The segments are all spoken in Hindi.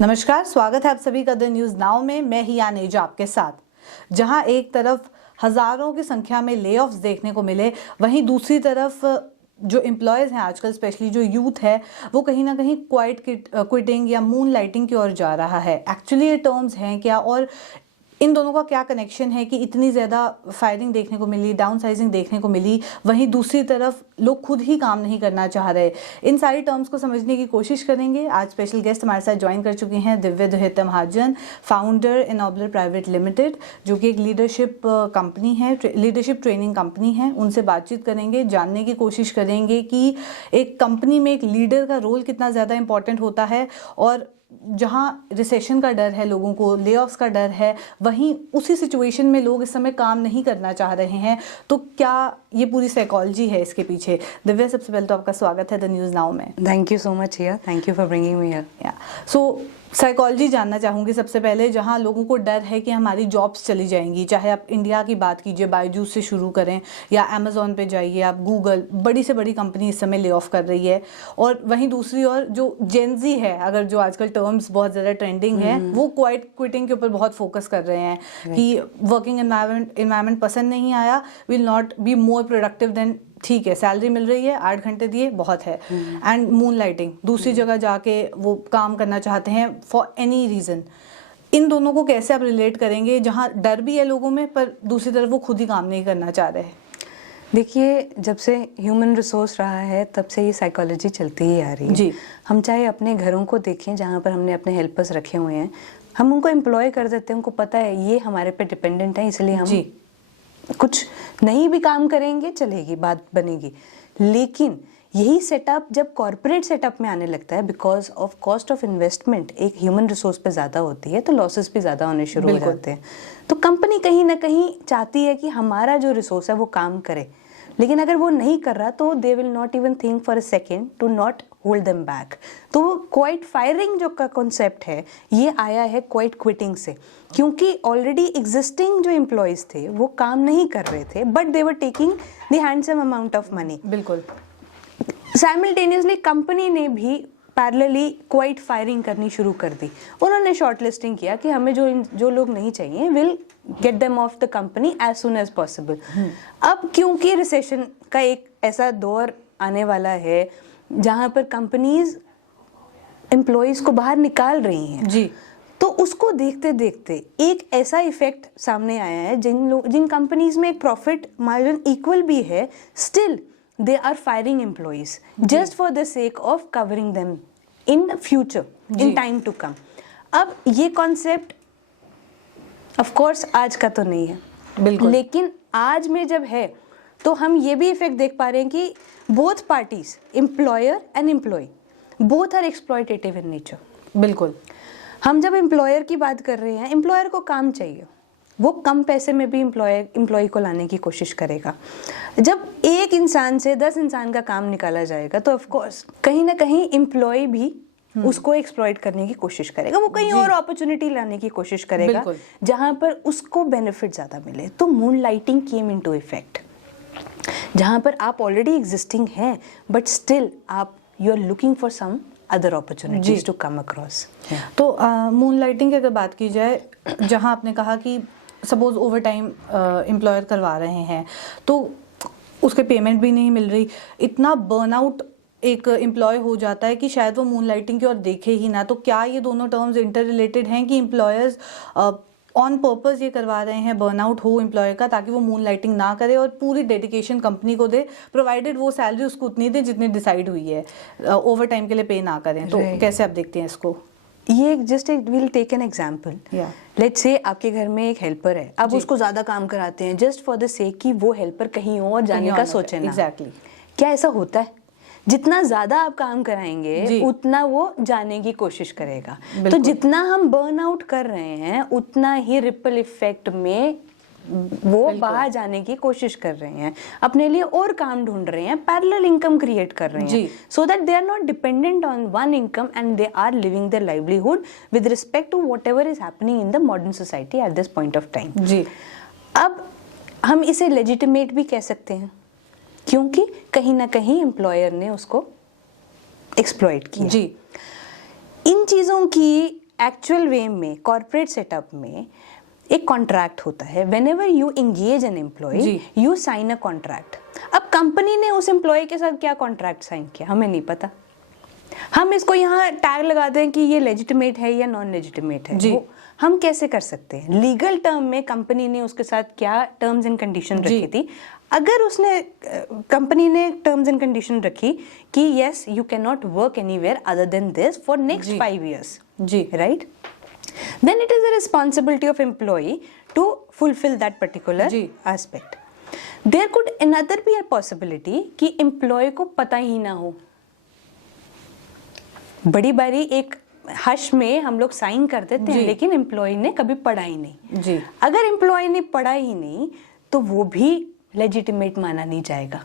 नमस्कार, स्वागत है आप सभी का द न्यूज़ नाउ में। मैं ही यानेजा आपके साथ। जहां एक तरफ हजारों की संख्या में लेऑफ्स देखने को मिले, वहीं दूसरी तरफ जो एम्प्लॉयज़ हैं आजकल, स्पेशली जो यूथ है, वो कहीं ना कहीं क्वाइट क्विटिंग या मून लाइटिंग की ओर जा रहा है। एक्चुअली ये टर्म्स हैं क्या और इन दोनों का क्या कनेक्शन है कि इतनी ज़्यादा फायरिंग देखने को मिली, डाउन साइजिंग देखने को मिली, वहीं दूसरी तरफ लोग खुद ही काम नहीं करना चाह रहे। इन सारी टर्म्स को समझने की कोशिश करेंगे। आज स्पेशल गेस्ट हमारे साथ ज्वाइन कर चुके हैं दिव्य दुहिता महाजन, फाउंडर इनॉबलर प्राइवेट लिमिटेड, जो कि एक लीडरशिप कंपनी है, लीडरशिप ट्रेनिंग कंपनी है। उनसे बातचीत करेंगे, जानने की कोशिश करेंगे कि एक कंपनी में एक लीडर का रोल कितना ज़्यादा इंपॉर्टेंट होता है, और जहाँ रिसेशन का डर है, लोगों को लेऑफ्स का डर है, वहीं उसी सिचुएशन में लोग इस समय काम नहीं करना चाह रहे हैं। तो क्या ये पूरी साइकोलॉजी है इसके पीछे? दिव्या, सबसे पहले तो आपका स्वागत है द न्यूज़ नाउ में। Thank you so much here, thank you for bringing me here. So psychology जानना चाहूँगी सबसे पहले। जहाँ लोगों को डर है कि हमारी जॉब्स चली जाएंगी, चाहे आप इंडिया की बात कीजिए, बायजूस से शुरू करें या अमेजोन पे जाइए आप, गूगल, बड़ी से बड़ी कंपनी इस समय ले ऑफ कर रही है। और वहीं दूसरी ओर जो जेनजी है, अगर जो आजकल टर्म्स बहुत ज़्यादा ट्रेंडिंग है, वो क्वाइट क्विटिंग के ऊपर बहुत फोकस कर रहे हैं कि वर्किंग एनवायरनमेंट पसंद नहीं आया, will not be more productive then, ठीक है सैलरी मिल रही है, 8 घंटे दिए बहुत है, एंड मून लाइटिंग, दूसरी जगह जाके वो काम करना चाहते हैं फॉर एनी रीज़न। इन दोनों को कैसे आप रिलेट करेंगे, जहाँ डर भी है लोगों में पर दूसरी तरफ वो खुद ही काम नहीं करना चाह रहे? देखिए, जब से ह्यूमन रिसोर्स रहा है तब से ये साइकोलॉजी चलती ही आ रही है जी। हम चाहे अपने घरों को देखें जहाँ पर हमने अपने हेल्पर्स रखे हुए हैं, हम उनको एम्प्लॉय कर देते हैं, उनको पता है ये हमारे पे डिपेंडेंट है, इसलिए हम जी कुछ नहीं भी काम करेंगे, चलेगी, बात बनेगी। लेकिन यही सेटअप जब कॉर्पोरेट सेटअप में आने लगता है, because of cost of investment एक ह्यूमन रिसोर्स पे ज़्यादा होती है, तो लॉसेस भी ज़्यादा होने शुरू हो जाते हैं। तो कंपनी कहीं ना कहीं चाहती है कि हमारा जो रिसोर्स है वो काम करे, लेकिन अगर वो नहीं कर रहा तो they will not even think for a second to not hold them back. तो क्वाइट फायरिंग जो का कॉन्सेप्ट है, ये आया है क्वाइट क्विटिंग से, क्योंकि ऑलरेडी एग्जिस्टिंग जो एम्प्लॉयज थे वो काम नहीं कर रहे थे, but they were taking the handsome amount of money. बिल्कुल। साइमल्टेनियसली कंपनी ने भी पैरेलली क्वाइट फायरिंग करनी शुरू कर दी। उन्होंने शॉर्ट लिस्टिंग किया कि हमें जो लोग नहीं चाहिए, will get them off the company as soon as possible. अब क्योंकि रिसेशन का एक ऐसा दौर आने वाला है जहां पर कंपनीज एम्प्लॉयज को बाहर निकाल रही हैं जी, तो उसको देखते देखते एक ऐसा इफेक्ट सामने आया है, जिन कंपनीज में एक प्रॉफिट मार्जिन इक्वल भी है, still they are firing employees just for the sake of covering them in the future, in time to come. अब ये कॉन्सेप्ट ऑफ कोर्स आज का तो नहीं है, बिल्कुल, लेकिन आज में जब है तो हम ये भी इफेक्ट देख पा रहे हैं कि both parties, employer and employee, both are exploitative in nature. बिल्कुल। हम जब एम्प्लॉयर की बात कर रहे हैं, एम्प्लॉयर को काम चाहिए, वो कम पैसे में भी एम्प्लॉय को लाने की कोशिश करेगा। जब एक इंसान से 10 इंसान का काम निकाला जाएगा तो ऑफ कोर्स कहीं ना कहीं एम्प्लॉय भी उसको एक्सप्लॉइट करने की कोशिश करेगा, वो कहीं और अपॉर्चुनिटी लाने की कोशिश करेगा जहां पर उसको बेनिफिट ज्यादा मिले। तो moonlighting came into effect, जहां पर आप ऑलरेडी एग्जिस्टिंग हैं but still you are looking for some other opportunities to come across. तो मून लाइटिंग की अगर बात की जाए, जहां आपने कहा कि सपोज ओवर टाइम एम्प्लॉयर करवा रहे हैं तो उसके पेमेंट भी नहीं मिल रही, इतना बर्नआउट एक एम्प्लॉय हो जाता है कि शायद वो मून लाइटिंग की ओर देखे ही ना। तो क्या ये दोनों टर्म्स इंटर रिलेटेड हैं कि एम्प्लॉयर्स ऑन पर्पस ये करवा रहे हैं, बर्नआउट हो एम्प्लॉयर का, ताकि वो मून लाइटिंग ना करे और पूरी डेडिकेशन कंपनी को दे, प्रोवाइडेड वो सैलरी उसको उतनी दे जितनी डिसाइड हुई है, ओवर टाइम के लिए पे ना करें? तो कैसे आप देखते हैं इसको? ये will take an example. Let's say आपके घर में एक हेल्पर है, आप उसको ज्यादा काम कराते हैं जस्ट फॉर द सेक कि वो हेल्पर कहीं और जाने का सोचे ना। एग्जैक्टली। क्या ऐसा होता है? जितना ज्यादा आप काम कराएंगे उतना वो जाने की कोशिश करेगा। तो जितना हम बर्न आउट कर रहे हैं उतना ही रिपल इफेक्ट में वो बाहर जाने की कोशिश कर रहे हैं, अपने लिए और काम ढूंढ रहे हैं, पैरेलल इनकम क्रिएट कर रहे हैं, so that they are not dependent on one income and they are living their livelihood with respect to whatever is happening in the modern society at this point of time जी। अब हम इसे लेजिटिमेट भी कह सकते हैं, क्योंकि कहीं ना कहीं एम्प्लॉयर ने उसको एक्सप्लॉइट किया जी। इन चीजों की एक्चुअल वे में कॉर्पोरेट सेटअप में एक कॉन्ट्रैक्ट होता है. Whenever you engage an employee you sign a contract. अब कंपनी ने उस एम्प्लॉय के साथ क्या कॉन्ट्रैक्ट साइन किया हमें नहीं पता. हम इसको यहाँ टैग लगाते हैं कि ये लेजिटिमेट है या नॉन लेजिटिमेट है. वो हम कैसे कर सकते हैं? लीगल टर्म में कंपनी ने उसके साथ क्या टर्म्स एंड कंडीशन रखी थी. अगर उसने कंपनी ने टर्म्स एंड कंडीशन रखी कि yes you can not work anywhere other than this for next 5 years, जी right, then it is the responsibility of employee to fulfill that particular aspect. There could another be a possibility कि employee को पता ही ना हो. बड़ी बारी एक हश में हम लोग साइन कर देते हैं लेकिन एम्प्लॉय ने कभी पढ़ा ही नहीं. जी. अगर एम्प्लॉय ने पढ़ा ही नहीं तो वो भी लेजिटिमेट माना नहीं जाएगा.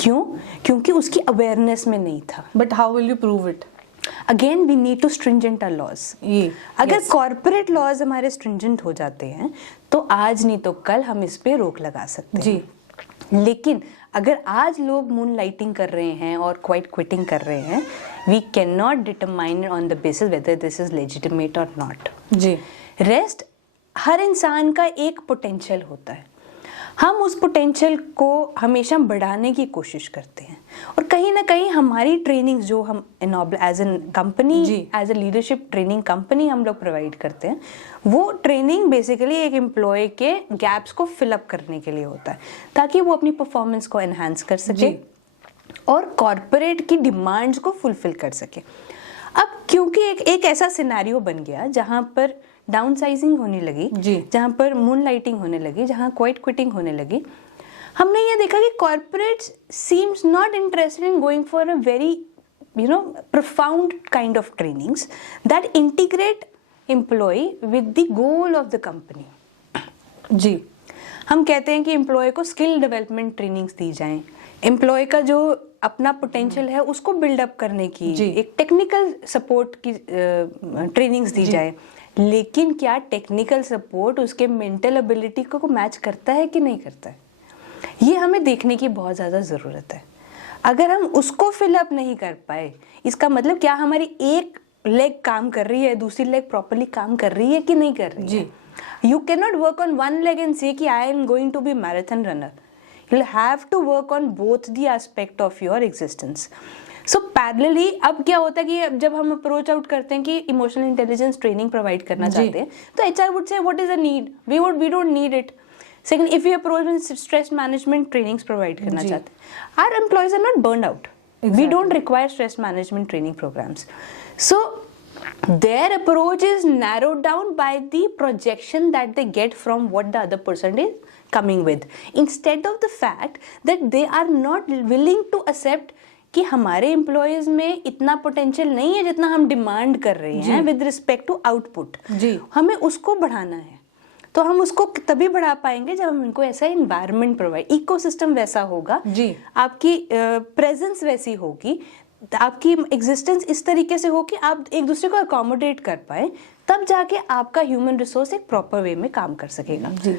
क्यों? क्योंकि उसकी अवेयरनेस में नहीं था. But how will you prove it? Again we need to stringent our laws. अगर कॉर्पोरेट लॉज हमारे स्ट्रिंजेंट हो जाते हैं तो आज नहीं तो कल हम इस पे रोक लगा सकते हैं. लेकिन अगर आज लोग मून लाइटिंग कर रहे हैं और क्वाइट क्विटिंग कर रहे हैं, we can not determine on the basis whether this is legitimate और नॉट. जी. रेस्ट हर इंसान का एक पोटेंशियल होता है. हम उस पोटेंशियल को हमेशा बढ़ाने की कोशिश करते हैं और कहीं ना कहीं हमारी ट्रेनिंग जो हम as an company as a leadership training company हम लोग प्रोवाइड करते हैं, वो ट्रेनिंग बेसिकली एक एम्प्लॉय के गैप्स को फिलअप करने के लिए होता है ताकि वो अपनी परफॉर्मेंस को एनहांस कर सके और कॉर्पोरेट की डिमांड्स को फुलफिल कर सके. अब क्योंकि एक ऐसा सिनेरियो बन गया जहाँ पर डाउन साइजिंग होने लगी, जहाँ पर मून लाइटिंग होने लगी, जहाँ क्वाइट क्विटिंग होने लगी, हमने ये देखा कि corporates seems not interested in going for a very profound kind of trainings that integrate employee with the goal of the company. जी. हम कहते हैं कि एम्प्लॉय को स्किल डेवलपमेंट ट्रेनिंग्स दी जाएं, एम्प्लॉय का जो अपना पोटेंशियल है उसको बिल्डअप करने की एक टेक्निकल सपोर्ट की ट्रेनिंग्स दी जाए. लेकिन क्या टेक्निकल सपोर्ट उसके मेंटल एबिलिटी को मैच करता है कि नहीं करता है, ये हमें देखने की बहुत ज़्यादा ज़रूरत है. अगर हम उसको फिलअप नहीं कर पाए, इसका मतलब क्या हमारी एक लेग काम कर रही है, दूसरी लेग प्रॉपरली काम कर रही है कि नहीं कर रही है. You can not work on one leg and say कि I am going to be marathon runner. You will have to work on both the aspect of your existence. So parallelly अब क्या होता है कि जब हम अप्रोच आउट करते हैं कि इमोशनल इंटेलिजेंस ट्रेनिंग प्रोवाइड करना चाहते हैं तो HR would say what is a need, we don't need it. Second, if you approach में स्ट्रेस मैनेजमेंट ट्रेनिंग्स प्रोवाइड करना चाहते हैं, our employees are not burned out. We don't require stress management training programs. So their approach is narrowed down by the projection that they get from what the other person is coming with, instead of the fact that they are not willing to accept कि हमारे एम्प्लॉयज में इतना पोटेंशियल नहीं है जितना हम डिमांड कर रहे हैं विद रिस्पेक्ट टू आउटपुट. हमें उसको बढ़ाना है. तो हम उसको तभी बढ़ा पाएंगे जब हम उनको ऐसा एनवायरनमेंट प्रोवाइड, इकोसिस्टम वैसा होगा, आपकी प्रेजेंस वैसी होगी, आपकी एग्जिस्टेंस इस तरीके से हो कि आप एक दूसरे को अकोमोडेट कर पाए, तब जाके आपका ह्यूमन रिसोर्स एक प्रॉपर वे में काम कर सकेगा. जी.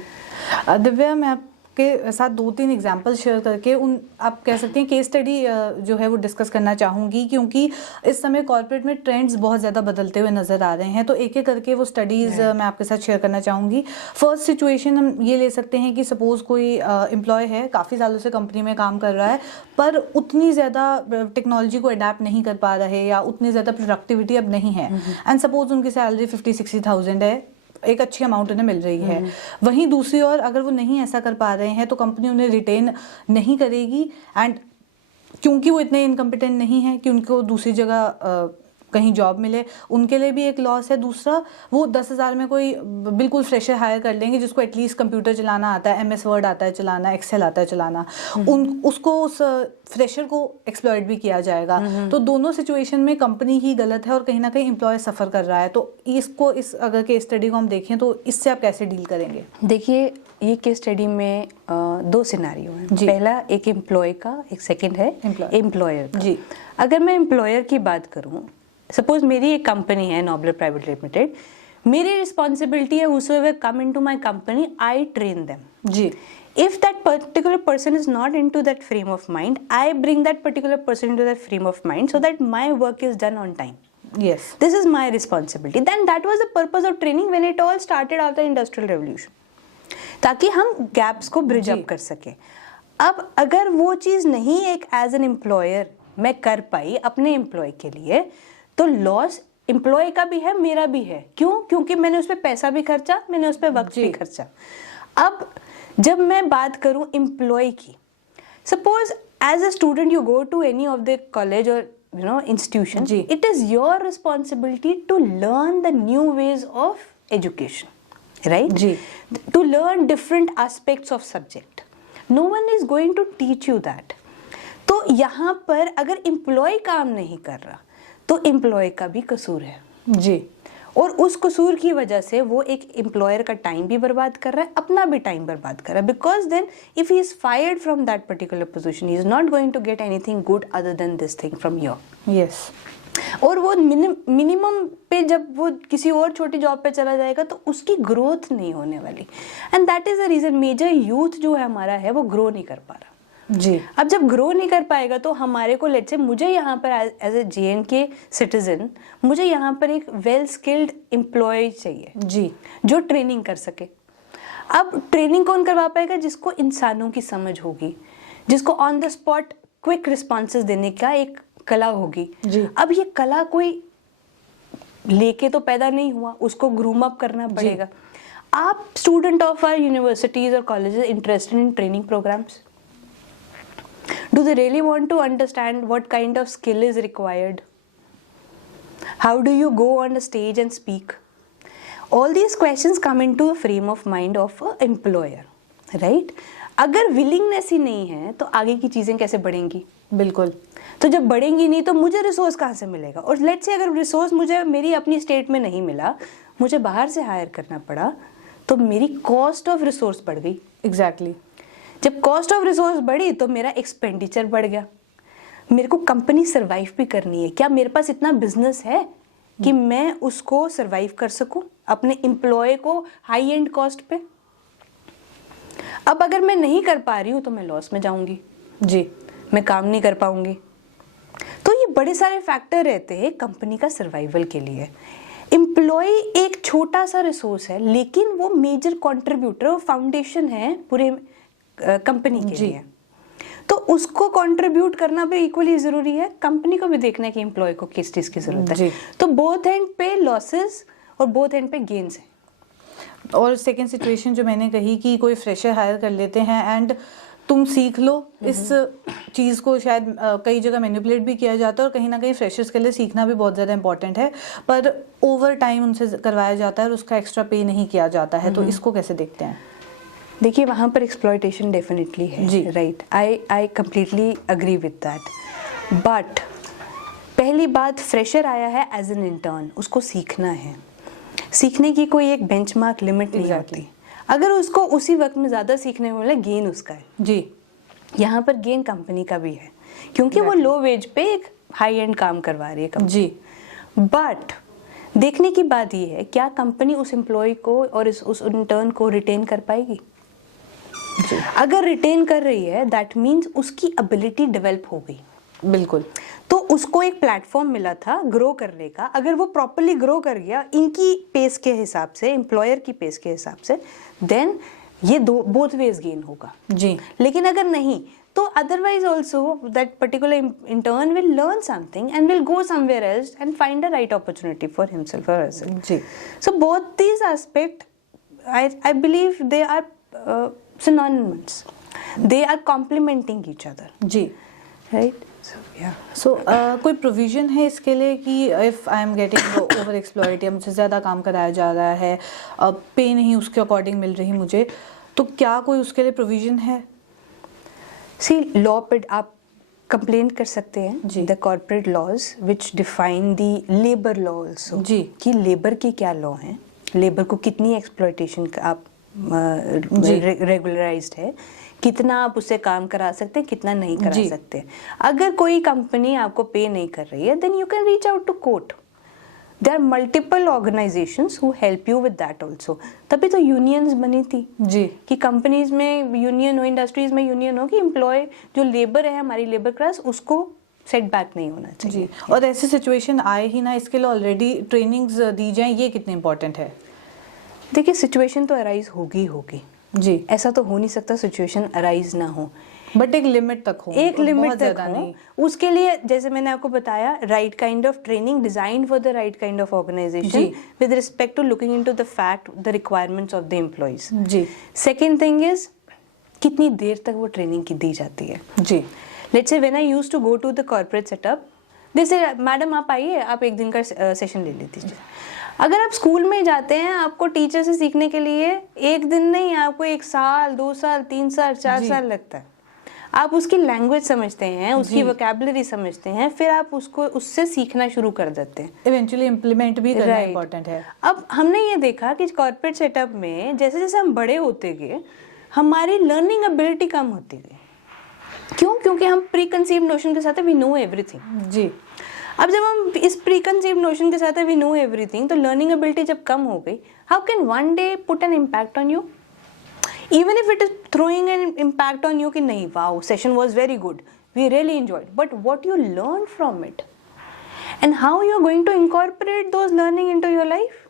दिव्या, मैं आपके साथ 2-3 एग्जांपल शेयर करके उन आप कह सकते हैं केस स्टडी जो है वो डिस्कस करना चाहूँगी, क्योंकि इस समय कॉर्पोरेट में ट्रेंड्स बहुत ज़्यादा बदलते हुए नज़र आ रहे हैं. तो एक एक करके वो स्टडीज़ मैं आपके साथ शेयर करना चाहूँगी. फर्स्ट सिचुएशन हम ये ले सकते हैं कि सपोज़ कोई एम्प्लॉय है, काफ़ी सालों से कंपनी में काम कर रहा है, पर उतनी ज़्यादा टेक्नोलॉजी को अडेप्ट नहीं कर पा रहे या उतनी ज़्यादा प्रोडक्टिविटी अब नहीं है. एंड सपोज़ उनकी सैलरी 50-60,000 है, एक अच्छी अमाउंट उन्हें मिल रही है. वहीं दूसरी ओर अगर वो नहीं ऐसा कर पा रहे हैं तो कंपनी उन्हें रिटेन नहीं करेगी. एंड क्योंकि वो इतने इनकम्पिटेंट नहीं है कि उनको दूसरी जगह कहीं जॉब मिले, उनके लिए भी एक लॉस है. दूसरा, वो 10,000 में कोई बिल्कुल फ्रेशर हायर कर लेंगे जिसको एटलीस्ट कंप्यूटर चलाना आता है, MS वर्ड आता है चलाना, एक्सेल आता है चलाना, उसको उस फ्रेशर को एक्सप्लॉइट भी किया जाएगा. तो दोनों सिचुएशन में कंपनी ही गलत है और कहीं ना कहीं एम्प्लॉय सफ़र कर रहा है. तो इसको अगर केस स्टडी को हम देखें तो इससे आप कैसे डील करेंगे? देखिए, ये केस स्टडी में 2 सिनेरियो हैं. पहला एक एम्प्लॉय का, एक सेकंड है एम्प्लॉयर का. जी. अगर मैं एम्प्लॉयर की बात करूँ, सपोज मेरी एक कंपनी है नॉबलर प्राइवेट लिमिटेड, मेरी रिस्पॉन्सिबिलिटी है whosoever come into my company, I train them. जी. If that particular person is not into that frame of mind, I bring that particular person into that frame of mind so that my work is done on time. Yes. This is my responsibility. Then that was the purpose of training when it all started after industrial revolution. ताकि हम गैप्स को ब्रिज अप कर सकें. अब अगर वो चीज़ नहीं एक एज एन एम्प्लॉयर मैं कर पाई अपने एम्प्लॉय के लिए, तो लॉस एम्प्लॉय का भी है, मेरा भी है. क्यों? क्योंकि मैंने उस पर पैसा भी खर्चा, मैंने उस पर वक्त भी खर्चा. अब जब मैं बात करूं एम्प्लॉय की, suppose as a student you go to any of the college और institution, it is your responsibility to learn the new ways of education, right? To learn different aspects of subject. No one is going to teach you that. तो यहाँ पर अगर एम्प्लॉय काम नहीं कर रहा तो एम्प्लॉय का भी कसूर है जी. और उस कसूर की वजह से वो एक एम्प्लॉयर का टाइम भी बर्बाद कर रहा है, अपना भी टाइम बर्बाद कर रहा है. Because then if he is fired from that particular position he is not going to get anything good other than this thing from your. Yes. और वो मिनिमम पे जब वो किसी और छोटी जॉब पे चला जाएगा तो उसकी ग्रोथ नहीं होने वाली. And that is the reason major youth जो है हमारा है वो ग्रो नहीं कर पा रहा जी. अब जब ग्रो नहीं कर पाएगा तो हमारे को लेट्स से मुझे यहाँ पर एज ए JNK सिटीजन मुझे यहाँ पर एक वेल स्किल्ड एम्प्लॉय चाहिए जी, जो ट्रेनिंग कर सके. अब ट्रेनिंग कौन करवा पाएगा? जिसको इंसानों की समझ होगी, जिसको on the spot quick responses देने का एक कला होगी जी. अब ये कला कोई लेके तो पैदा नहीं हुआ, उसको ग्रूम अप करना पड़ेगा. आप स्टूडेंट ऑफ आवर यूनिवर्सिटीज और colleges interested in training programs? Do they really want to understand what kind of skill is required? How do you go on a stage and speak? All these questions come into the frame of mind of an employer, right? अगर willingness ही नहीं है तो आगे की चीज़ें कैसे बढ़ेंगी? बिल्कुल. तो जब बढ़ेंगी नहीं तो मुझे रिसोर्स कहाँ से मिलेगा? और लेट्स से अगर रिसोर्स मुझे मेरी अपनी स्टेट में नहीं मिला, मुझे बाहर से हायर करना पड़ा, तो मेरी कॉस्ट ऑफ रिसोर्स बढ़ गई. एग्जैक्टली. जब कॉस्ट ऑफ रिसोर्स बढ़ी तो मेरा एक्सपेंडिचर बढ़ गया. मेरे को कंपनी सर्वाइव भी करनी है. क्या मेरे पास इतना बिजनेस है कि मैं उसको सर्वाइव कर सकूं अपने एम्प्लॉय को हाई एंड कॉस्ट पे? अब अगर मैं नहीं कर पा रही हूं तो मैं लॉस में जाऊंगी जी. मैं काम नहीं कर पाऊंगी. तो ये बड़े सारे फैक्टर रहते हैं कंपनी का सर्वाइवल के लिए. एम्प्लॉय एक छोटा सा रिसोर्स है लेकिन वो मेजर कंट्रीब्यूटर और फाउंडेशन है पूरे कंपनी के लिए. तो उसको कंट्रीब्यूट करना भी इक्वली जरूरी है. कंपनी को भी देखना है कि एम्प्लॉय को किस चीज की जरूरत है. तो बोथ एंड पे लॉसेस और बोथ एंड पे गेन्स है. और सेकेंड सिचुएशन जो मैंने कही कि कोई फ्रेशर हायर कर लेते हैं एंड तुम सीख लो, इस चीज़ को शायद कई जगह मैनिपुलेट भी किया जाता है और कहीं ना कहीं फ्रेशर्स के लिए सीखना भी बहुत ज़्यादा इंपॉर्टेंट है, पर ओवर टाइम उनसे करवाया जाता है और उसका एक्स्ट्रा पे नहीं किया जाता है. तो इसको कैसे देखते हैं? देखिए वहाँ पर एक्सप्लॉयटेशन डेफिनेटली है जी. Right. I completely agree with that. But पहली बात, फ्रेशर आया है एज एन इंटर्न, उसको सीखना है. सीखने की कोई एक बेंचमार्क लिमिट नहीं होती. अगर उसको उसी वक्त में ज़्यादा सीखने को मिला, गेन उसका है जी. यहाँ पर गेन कंपनी का भी है क्योंकि वो लो वेज पे एक हाई एंड काम करवा रही है कंपनी जी. बट देखने की बात ये है क्या कंपनी उस एम्प्लॉय को और उस इंटर्न को रिटेन कर पाएगी? अगर रिटेन कर रही है दैट मीन्स उसकी एबिलिटी डेवलप हो गई. बिल्कुल. तो उसको एक प्लेटफॉर्म मिला था ग्रो करने का. अगर वो प्रॉपर्ली ग्रो कर गया इनकी पेस के हिसाब से, एम्प्लॉयर की पेस के हिसाब से, देन ये बोथ वेज गेन होगा जी. लेकिन अगर नहीं तो otherwise also that particular intern will learn something and will go somewhere else and find a right opportunity for himself और हरसेल्फ. जी. So both these aspect I believe they are synonyms. They are complementing each other. जी. Right? So yeah. So कोई प्रोविजन है इसके लिए कि if I am getting over exploit या मुझसे ज़्यादा काम कराया जा रहा है, पे नहीं उसके अकॉर्डिंग मिल रही मुझे, तो क्या कोई उसके लिए प्रोविजन है? See, law पे आप कंप्लेन कर सकते हैं. जी. The corporate laws which define the labor law also. जी. कि लेबर की क्या लॉ है, लेबर को कितनी एक्सप्लॉयटेशन आप रेगुलराइज्ड है, कितना आप उससे काम करा सकते हैं, कितना नहीं करा सकते. अगर कोई कंपनी आपको पे नहीं कर रही है then you can reach out to court. There are multiple organizations who help you with that also. तभी तो यूनियंस बनी थी जी. कि कंपनीज में यूनियन हो, इंडस्ट्रीज में यूनियन हो कि एम्प्लॉय जो लेबर है हमारी लेबर क्लास उसको सेटबैक नहीं होना चाहिए। जी, और ऐसी सिचुएशन आए ही ना, इसके लिए ऑलरेडी ट्रेनिंग्स दी जाएं, ये कितने इंपॉर्टेंट है? देखिए, सिचुएशन तो अराइज होगी होगी जी, ऐसा तो हो नहीं सकता सिचुएशन अराइज ना हो, बट एक लिमिट तक हो, एक बहुत लिमिट तक ज़्यादा हो। नहीं। उसके लिए जैसे मैंने आपको बताया, right kind of training design for the right kind of organization जी। With respect to looking into the fact the requirements of the employees. जी सेकेंड थिंग इज कितनी देर तक वो ट्रेनिंग की दी जाती है। जी let's say when I used to go to the corporate setup, जैसे मैडम आप आइए, आप एक दिन का सेशन ले लीजिए। अगर आप स्कूल में जाते हैं, आपको टीचर से सीखने के लिए एक दिन नहीं, आपको 1 साल 2 साल 3 साल 4 जी। साल लगता है। आप उसकी लैंग्वेज समझते हैं, उसकी जी। वोकैबुलरी समझते हैं, फिर आप उसको उससे सीखना शुरू कर देते हैं। इवेंचुअली इम्प्लीमेंट भी करना Right. इम्पोर्टेंट है। अब हमने ये देखा कि कॉर्पोरेट सेटअप में जैसे जैसे हम बड़े होते गए, हमारी लर्निंग एबिलिटी कम होती गई। क्यों? क्योंकि हम प्री कंसीव नोशन के साथ वी नो एवरीथिंग। जी अब जब हम इस प्री कंसीव नोशन के साथ वी नो एवरीथिंग, तो लर्निंग एबिलिटी जब कम हो गई, how can one day put an impact on you, even if it is throwing an impact on you कि नहीं, wow session was very good, we really enjoyed, but what you learn from it and how you are going to incorporate those learning into your life.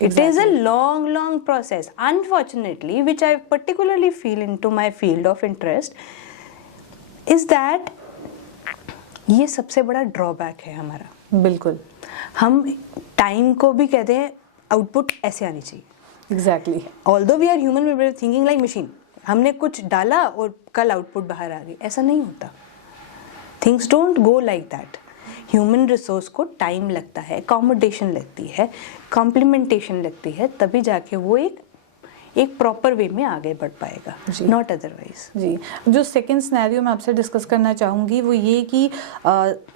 It is a long process, unfortunately, which I particularly feel into my field of interest, is that ये सबसे बड़ा ड्रॉबैक है हमारा। बिल्कुल, हम टाइम को भी कहते हैं आउटपुट ऐसे आनी चाहिए। Exactly. Although we are human, we are thinking like machine, हमने कुछ डाला और कल आउटपुट बाहर आ गई, ऐसा नहीं होता। Things don't go like that. Human resource को टाइम लगता है, अकोमोडेशन लगती है, कॉम्प्लीमेंटेशन लगती है, तभी जाके वो एक प्रॉपर वे में आगे बढ़ पाएगा, नॉट अदरवाइज। जी, जो सेकंड सिनेरियो मैं आपसे डिस्कस करना चाहूँगी वो ये कि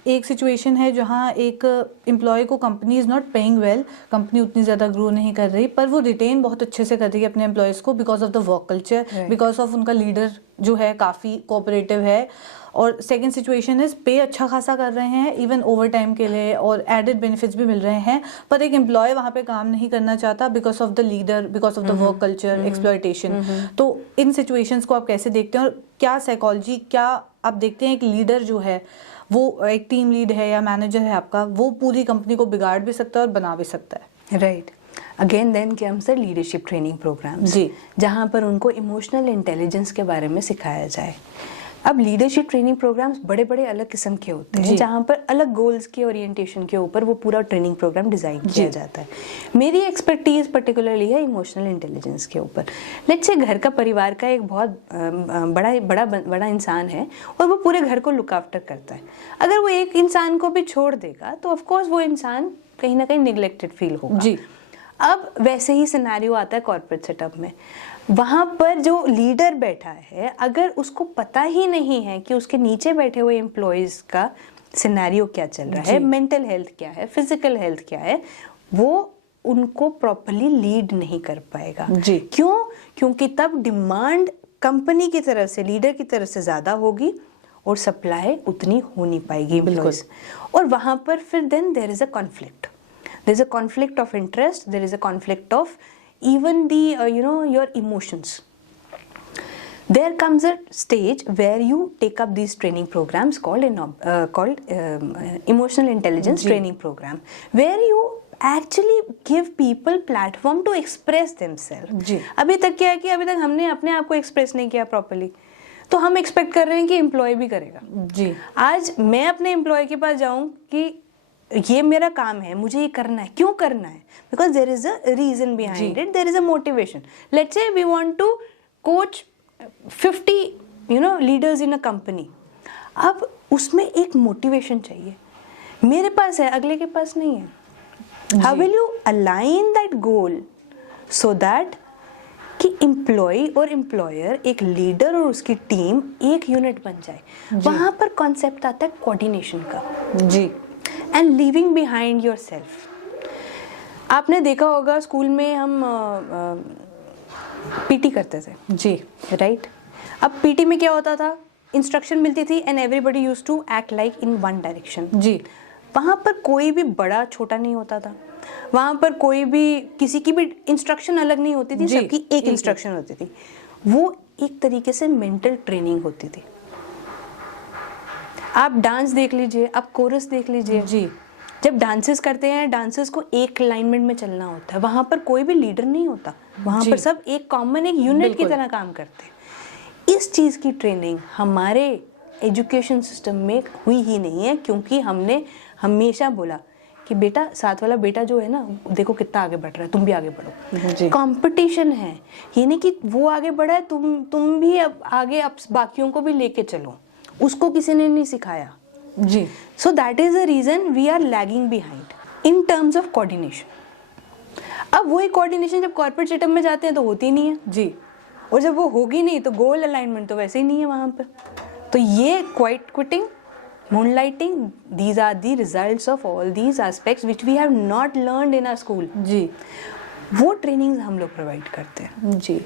एक सिचुएशन है जहाँ एक एम्प्लॉय को company is not paying well, company उतनी ज़्यादा ग्रो नहीं कर रही, पर वो रिटेन बहुत अच्छे से कर रही है अपने एम्प्लॉयज़ को because of the work culture, because of उनका लीडर जो है काफ़ी कोऑपरेटिव है। और सेकंड सिचुएशन इज पे अच्छा खासा कर रहे हैं इवन ओवर टाइम के लिए और एडेड बेनिफिट्स भी मिल रहे हैं, पर एक एम्प्लॉय वहाँ पे काम नहीं करना चाहता because of the leader, because of the work culture, exploitation. तो इन सिचुएशंस को आप कैसे देखते हैं और क्या साइकोलॉजी, क्या आप देखते हैं एक लीडर जो है वो एक टीम लीड है या मैनेजर है आपका, वो पूरी कंपनी को बिगाड़ भी सकता है और बना भी सकता है? Right. Again then comes the leadership training programs, जी, जहाँ पर उनको इमोशनल इंटेलिजेंस के बारे में सिखाया जाए। अब लीडरशिप ट्रेनिंग प्रोग्राम्स बड़े बड़े अलग किस्म के होते हैं, जहाँ पर अलग गोल्स के ओरिएंटेशन के ऊपर वो पूरा ट्रेनिंग प्रोग्राम डिजाइन किया जाता है। मेरी एक्सपर्टीज पर्टिकुलरली है इमोशनल इंटेलिजेंस के ऊपर। लेट्स से घर का, परिवार का एक बहुत बड़ा इंसान है और वो पूरे घर को लुक आफ्टर करता है। अगर वो एक इंसान को भी छोड़ देगा तो ऑफकोर्स वो इंसान कहीं ना कहीं निगलेक्टेड फील होगा। जी। अब वैसे ही सिनेरियो आता है कॉर्पोरेट सेटअप में। वहाँ पर जो लीडर बैठा है, अगर उसको पता ही नहीं है कि उसके नीचे बैठे हुए एम्प्लॉयज का सिनेरियो क्या चल रहा है, मेंटल हेल्थ क्या है, फिजिकल हेल्थ क्या है, वो उनको प्रॉपर्ली लीड नहीं कर पाएगा। जी। क्यों? क्योंकि तब डिमांड कंपनी की तरफ से, लीडर की तरफ से ज़्यादा होगी और सप्लाई उतनी हो नहीं पाएगी एम्प्लॉयज। और वहाँ पर फिर then there is a conflict, there is a conflict of interest, there is a conflict of even the your emotions. There comes a stage where you take up these training programs called emotional intelligence training program, where you actually give people platform to express themselves. जी। अभी तक क्या है कि अभी तक हमने अपने आप को एक्सप्रेस नहीं किया प्रॉपर्ली, तो हम एक्सपेक्ट कर रहे हैं कि एम्प्लॉय भी करेगा। जी। आज मैं अपने एम्प्लॉय के पास जाऊं कि ये मेरा काम है, मुझे ये करना है। क्यों करना है? Because there is a reason behind it, there is a motivation. Let's say we want to coach 50 leaders in a company. अब उसमें एक मोटिवेशन चाहिए, मेरे पास है, अगले के पास नहीं है। How will you align that goal so that कि एम्प्लॉय और एम्प्लॉयर, एक लीडर और उसकी टीम एक यूनिट बन जाए। वहां पर कॉन्सेप्ट आता है कोऑर्डिनेशन का। जी। And leaving behind yourself. आपने देखा होगा स्कूल में हम पीटी करते थे। जी। राइट। अब पीटी में क्या होता था? इंस्ट्रक्शन मिलती थी and everybody used to act like in one direction. जी। वहाँ पर कोई भी बड़ा छोटा नहीं होता था, वहाँ पर कोई भी किसी की भी इंस्ट्रक्शन अलग नहीं होती थी, सबकी एक इंस्ट्रक्शन होती थी। वो एक तरीके से मेंटल ट्रेनिंग होती थी। आप डांस देख लीजिए, आप कोरस देख लीजिए जी। जब डांसेस करते हैं, डांसेस को एक अलाइनमेंट में चलना होता है, वहाँ पर कोई भी लीडर नहीं होता, वहाँ जी। पर सब एक कॉमन एक यूनिट की बिल्कुल। तरह काम करते हैं। इस चीज़ की ट्रेनिंग हमारे एजुकेशन सिस्टम में हुई ही नहीं है, क्योंकि हमने हमेशा बोला कि बेटा, साथ वाला बेटा जो है ना, देखो कितना आगे बढ़ रहा है, तुम भी आगे जी। बढ़ो। कंपटीशन है, ये नहीं कि वो आगे बढ़ा है, तुम भी अब आगे, अब बाकियों को भी लेके चलो, उसको किसी ने नहीं सिखाया। जी। So that is the reason we are lagging behind in terms of coordination. अब वही कोऑर्डिनेशन जब कॉर्पोरेट सेटअप में जाते हैं तो होती नहीं है जी। और जब वो होगी नहीं तो गोल अलाइनमेंट तो वैसे ही नहीं है वहाँ पर। तो ये quite quitting, moonlighting, these are the results of all these aspects which we have not learned in our school. जी। वो ट्रेनिंग्स हम लोग प्रोवाइड करते हैं। जी।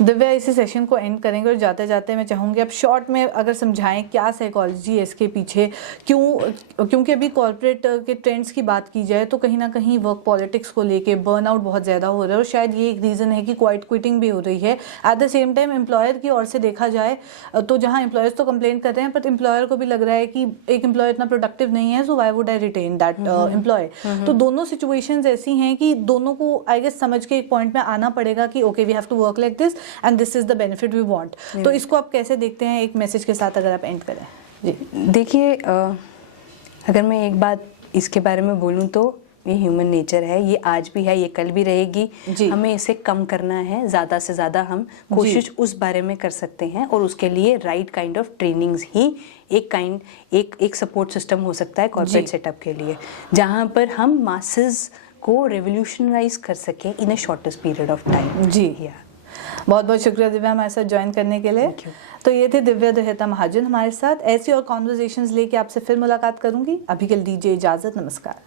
दिव्या, इसी सेशन को एंड करेंगे और जाते जाते मैं चाहूँगी आप शॉर्ट में अगर समझाएं क्या साइकोलॉजी है इसके पीछे, क्योंकि अभी कॉर्पोरेट के ट्रेंड्स की बात की जाए तो कहीं ना कहीं वर्क पॉलिटिक्स को लेके बर्नआउट बहुत ज़्यादा हो रहा है और शायद ये एक रीज़न है कि क्वाइट क्विटिंग भी हो रही है। At the same time employer की ओर से देखा जाए तो जहाँ एम्प्लॉयर्स तो कंप्लेन कर रहे हैं, बट एम्प्लॉयर को भी लग रहा है कि एक एम्प्लॉयर इतना प्रोडक्टिव नहीं है, so why would I retain that employ. तो दोनों सिचुएशंस ऐसी हैं कि दोनों को आई गेस समझ के एक पॉइंट में आना पड़ेगा कि okay, we have to work like this and this is the benefit we want. तो इसको आप कैसे देखते हैं, एक मैसेज के साथ अगर आप एंड करें? जी। देखिए, अगर मैं एक बात इसके बारे में बोलूं तो ये ह्यूमन नेचर है, ये आज भी है, ये कल भी रहेगी। हमें इसे कम करना है, ज़्यादा से ज़्यादा हम कोशिश उस बारे में कर सकते हैं और उसके लिए राइट काइंड ऑफ ट्रेनिंग्स ही एक सपोर्ट सिस्टम हो सकता है कॉर्पोरेट सेटअप के लिए, जहाँ पर हम मासेस को रेवोल्यूशनराइज कर सकें इन अ शॉर्टेस्ट पीरियड ऑफ टाइम। जी। बहुत बहुत शुक्रिया दिव्या हमारे साथ ज्वाइन करने के लिए। तो ये थे दिव्या दुहेता महाजन हमारे साथ। ऐसी और कॉन्वर्सेशंस लेके आपसे फिर मुलाकात करूंगी। अभी के लिए दीजिए इजाजत, नमस्कार।